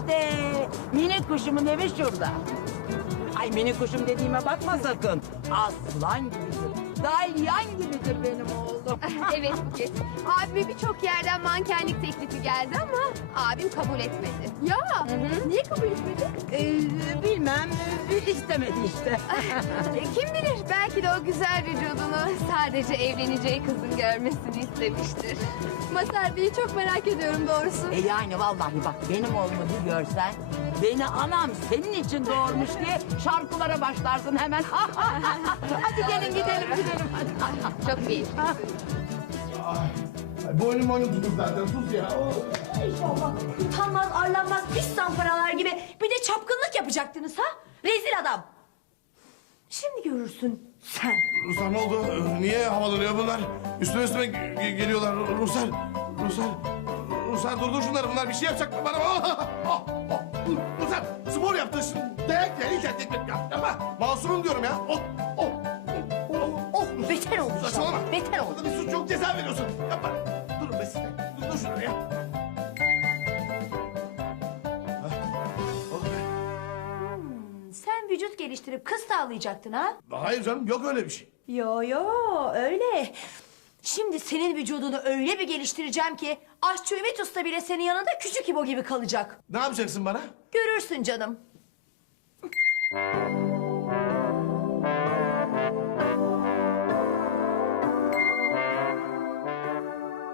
İşte minik kuşumun evi şurada. Ay minik kuşum dediğime bakma sakın. Aslan gibi. Dahil yan gibidir benim oğlum. evet Buket. Abime birçok yerden mankenlik teklifi geldi ama abim kabul etmedi. Ya Hı -hı. niye kabul etmedi? Ee, bilmem istemedi işte. Kim bilir belki de o güzel vücudunu sadece evleneceği kızın görmesini istemiştir. Masar Bey'i çok merak ediyorum doğrusu. E yani vallahi bak benim oğlumu bir görsen Beni anam senin için doğurmuş diye şarkılara başlarsın hemen. hadi gelin ay gidelim ay gidelim. Ay. Çok iyi. ay, boynum oyun tutur zaten sus ya. Oh. Ayşallah. Utanmaz, arlanmaz, pis paralar gibi. Bir de çapkınlık yapacaktınız ha? Rezil adam. Şimdi görürsün sen. Ruslar ne oldu? Niye havalanıyor bunlar? Üstüne üstüne geliyorlar Ruslar. Ruslar. Ruslar durdur şunları bunlar bir şey yapacak mı bana? Oh! Oh! spor yaptın şimdi. Dek ya, ilk etik ya. Yapma. Masumum diyorum ya. Oh, oh. Oh, oh. oh. oh. beter olmuş. Saçmalama. Beter olmuş. Bir suç çok ceza veriyorsun. Ya, yapma. Durun be size. Dur, dur şuraya. Ya. Hmm. Sen vücut geliştirip kız sağlayacaktın ha? Hayır canım yok öyle bir şey. Yo yo öyle. Şimdi senin vücudunu öyle bir geliştireceğim ki... ...aşçı Ümit Usta bile senin yanında küçük ibo gibi kalacak. Ne yapacaksın bana? Görürsün canım.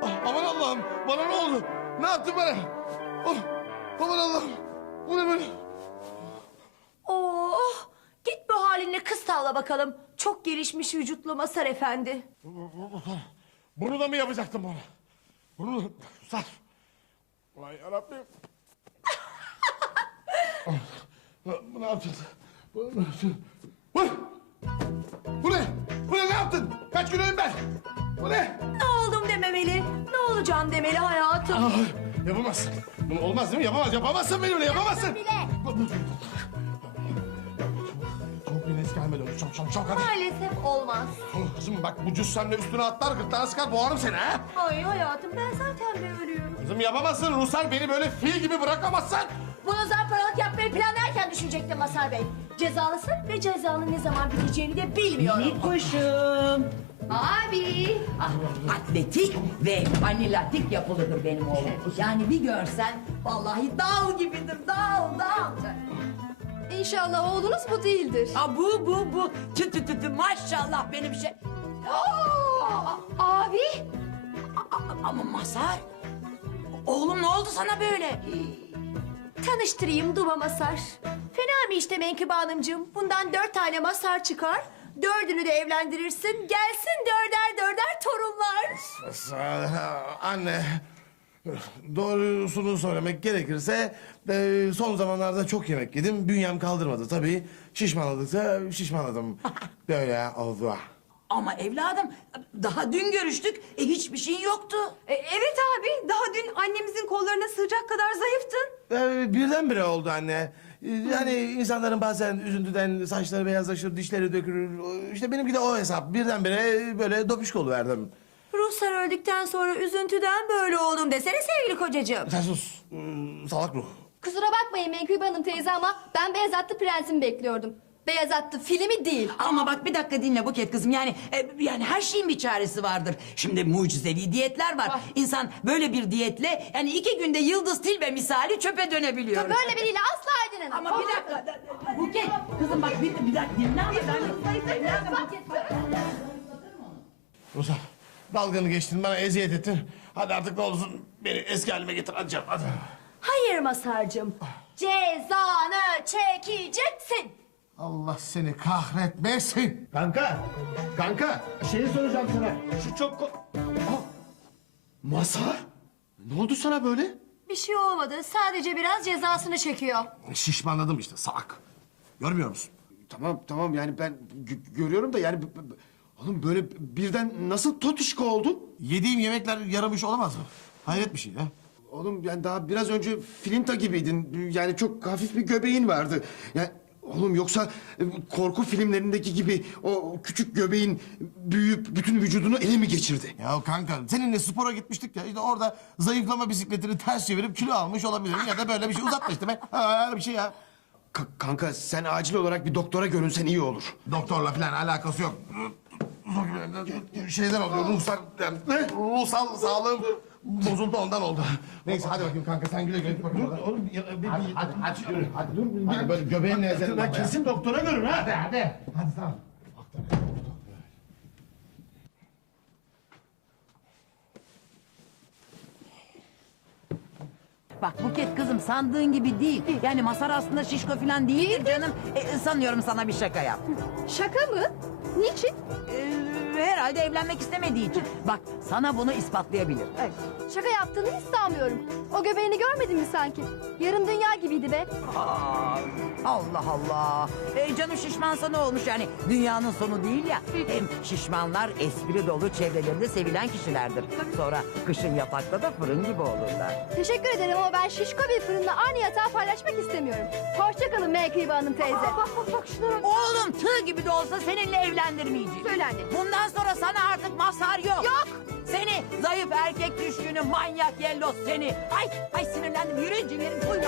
ah, aman Allah'ım bana ne oldu? Ne yaptın bana? Oh, aman Allah'ım bu ne böyle? Oh, git bu halinle kız tavla bakalım. Çok gelişmiş vücutlu Masar Efendi. Bunu da mı yapacaktın bana? Bunu, bunu sar. Ulan yarabbim. Bu ne yaptın? Bu ne yaptın? Bu Bu ne? Yapacağız? Bu ne bu, bu. ne yaptın? Kaç gün ben? Bu ne? Ne oldum dememeli. Ne olacağım demeli hayatım. Aa, yapamazsın. Bunu olmaz değil mi? Yapamaz. Yapamazsın benimle. Yapamazsın. Yapsın ya, ben bile. Bu, bu böyle çok çok çok hadi. Maalesef abi. olmaz. Oh, kızım bak bu cüssemle üstüne atlar kırk tane sıkar boğarım seni ha. Ay hayatım ben zaten beğeniyorum. Kızım yapamazsın Ruhsar beni böyle fil gibi bırakamazsın. Bunu özel yapmayı planlarken düşünecektim Masar Bey. Cezalısı ve cezalı ne zaman biteceğini de bilmiyorum. Ne kuşum. Abi. Ah, atletik ve vanilatik yapılıdır benim oğlum. Yani bir görsen vallahi dal gibidir dal dal. İnşallah oğlunuz bu değildir. Ha bu bu bu. Tı tı tı tı. Maşallah benim şey. Aa, abi. Ama Masar. Oğlum ne oldu sana böyle? Tanıştırayım Duba Masar. Fena mı işte Menkübe Hanımcığım? Bundan dört tane Masar çıkar. Dördünü de evlendirirsin. Gelsin dörder dörder torunlar. Anne. Doğrusunu söylemek gerekirse e, son zamanlarda çok yemek yedim. Bünyem kaldırmadı tabii. Şişmanladıkça şişmanladım. böyle oldu. Ama evladım daha dün görüştük e, hiçbir şeyin yoktu. E, evet abi daha dün annemizin kollarına sığacak kadar zayıftın. E, ee, birdenbire oldu anne. E, ee, yani Hı -hı. insanların bazen üzüntüden saçları beyazlaşır, dişleri dökülür. İşte benimki de o hesap. Birdenbire böyle dopişk verdim. Ruhsar öldükten sonra üzüntüden böyle oldum desene sevgili kocacığım. Sen sus. Salak ruh. Kusura bakmayın Menkul Hanım teyze ama ben Beyaz Atlı Prens'imi bekliyordum. Beyaz Atlı filmi değil. Ama bak bir dakika dinle Buket kızım. Yani e, yani her şeyin bir çaresi vardır. Şimdi mucizevi diyetler var. Ah. İnsan böyle bir diyetle yani iki günde Yıldız Tilbe misali çöpe dönebiliyor. Çok böyle biriyle asla edinin. Ama bir dakika. Buket kızım bak bir, bir dakika dinle. Ama ben... Dalgını geçtin bana eziyet ettin. Hadi artık ne olsun beni eski halime getir. Hadi canım hadi. Hayır Masar'cığım. Cezanı çekeceksin. Allah seni kahretmesin. Kanka, kanka bir şey soracağım sana. Şu çok... Masar? Ne oldu sana böyle? Bir şey olmadı. Sadece biraz cezasını çekiyor. Şişmanladım işte salak. Görmüyor musun? Tamam tamam yani ben görüyorum da yani... Oğlum böyle birden nasıl totişko oldun? Yediğim yemekler yaramış olamaz mı? Hayret bir şey ya. Oğlum yani daha biraz önce filinta gibiydin. Yani çok hafif bir göbeğin vardı. Yani oğlum yoksa e, korku filmlerindeki gibi o küçük göbeğin büyüyüp bütün vücudunu ele mi geçirdi? Ya kanka seninle spora gitmiştik ya işte orada zayıflama bisikletini ters çevirip kilo almış olabilirim kanka. ya da böyle bir şey uzatma işte be. Öyle bir şey ya. K kanka sen acil olarak bir doktora görünsen iyi olur. Doktorla falan alakası yok. Şeyden oluyor ruhsal, ne? ruhsal sağlığım. Bozuldu ondan oldu. Neyse hadi bakayım kanka sen güle güle. Dur, dur oğlum. Ya, bir, bir, bir, hadi, hadi, bir, hadi, bir, hadi, yürü, hadi, dur. Hadi, böyle göbeğin ne ezelim. Ben ya. kesin doktora görürüm ha. Hadi hadi. Hadi tamam. Bak Buket kızım sandığın gibi değil. Yani masar aslında şişko falan değil canım. E, sanıyorum sana bir şaka yap. şaka mı? Niçin? Ee, ve herhalde evlenmek istemediği için. Bak sana bunu ispatlayabilir. Evet. Şaka yaptığını hiç sanmıyorum. O göbeğini görmedin mi sanki? Yarım dünya gibiydi be. Aa, Allah Allah. Ee, canım şişmansa ne olmuş yani? Dünyanın sonu değil ya. Hem şişmanlar espri dolu çevrelerinde sevilen kişilerdir. Sonra kışın yatakta da fırın gibi olurlar. Teşekkür ederim ama ben şişko bir fırınla aynı yatağı paylaşmak istemiyorum. Hoşçakalın Melkribe Hanım teyze. Aa, bak bak bak şunlara. Oğlum tığ gibi de olsa seninle evlendirmeyeceğim. Söylendi. Bundan sonra sana artık mazhar yok. Yok. Seni zayıf erkek düşkünü manyak yellos seni. Ay ay sinirlendim yürüyün ciğerim kuyruğunu.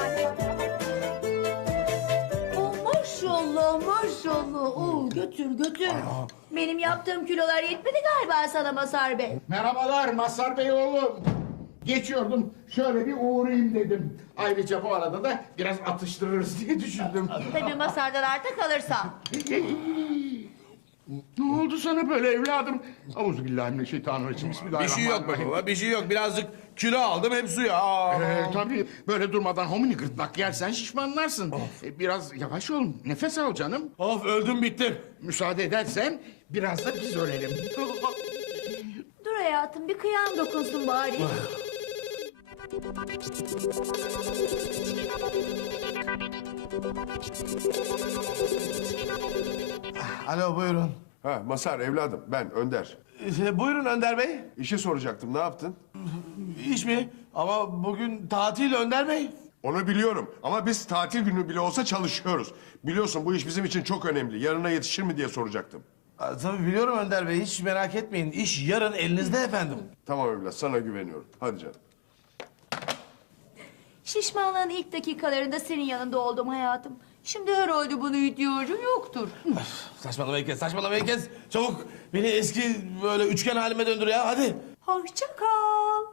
Oh, maşallah maşallah. Oo, oh, götür götür. Ayo. Benim yaptığım kilolar yetmedi galiba sana Masar Bey. Merhabalar Masar Bey oğlum. Geçiyordum şöyle bir uğrayayım dedim. Ayrıca bu arada da biraz atıştırırız diye düşündüm. Tabii Masar'dan artık alırsam. Ne oldu sana böyle evladım? Avuz billahimle şeytanın için bir daha Bir şey yok baba, baba bir şey yok. Birazcık kilo aldım hep suya. Aa, ee, tabii böyle durmadan homini gırtlak yersen şişmanlarsın. Of. Ee, biraz yavaş ol nefes al canım. Of öldüm bittim. Müsaade edersen biraz da biz ölelim. Dur hayatım bir kıyağın dokunsun bari. Oh. Alo buyurun. Ha Masar evladım ben Önder. Ee, buyurun Önder Bey. İşi soracaktım ne yaptın? iş mi? Ama bugün tatil Önder Bey. Onu biliyorum ama biz tatil günü bile olsa çalışıyoruz. Biliyorsun bu iş bizim için çok önemli. Yarına yetişir mi diye soracaktım. Aa, tabii biliyorum Önder Bey hiç merak etmeyin. İş yarın elinizde efendim. Tamam evlat sana güveniyorum. Hadi canım. Şişmanlığın ilk dakikalarında senin yanında oldum hayatım. Şimdi herhalde bunu ihtiyacın yoktur. Öf, saçmalama herkes, saçmalama herkes. Çabuk beni eski böyle üçgen halime döndür ya, hadi. Hoşça kal.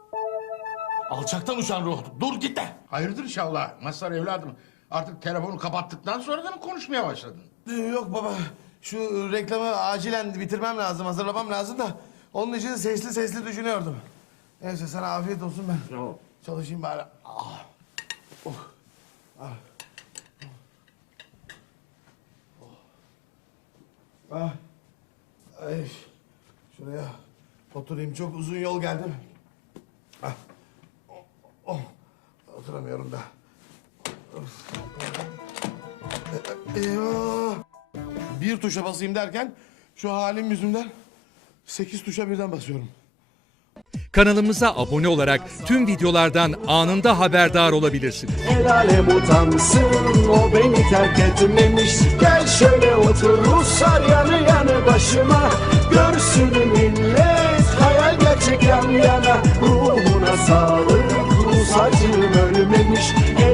Alçaktan uçan ruh, dur git de. Hayırdır inşallah, Masar evladım? Artık telefonu kapattıktan sonra da mı konuşmaya başladın? Ee, yok baba, şu reklamı acilen bitirmem lazım, hazırlamam lazım da... ...onun için sesli sesli düşünüyordum. Neyse sana afiyet olsun ben. Ne? Çalışayım bari. Ah. Oh. Ah. Ah. Ay. Şuraya oturayım. Çok uzun yol geldim. Ah. Oh. oh. Oturamıyorum da. Bir tuşa basayım derken şu halim yüzünden sekiz tuşa birden basıyorum. Kanalımıza abone olarak tüm videolardan anında haberdar olabilirsiniz. Helale utansın, o beni terk etmemiş. Gel şöyle otur, Ruslar yanı yanı başıma. Görsün millet, hayal gerçek yan yana. Ruhuna sağlık, Rus ölmemiş.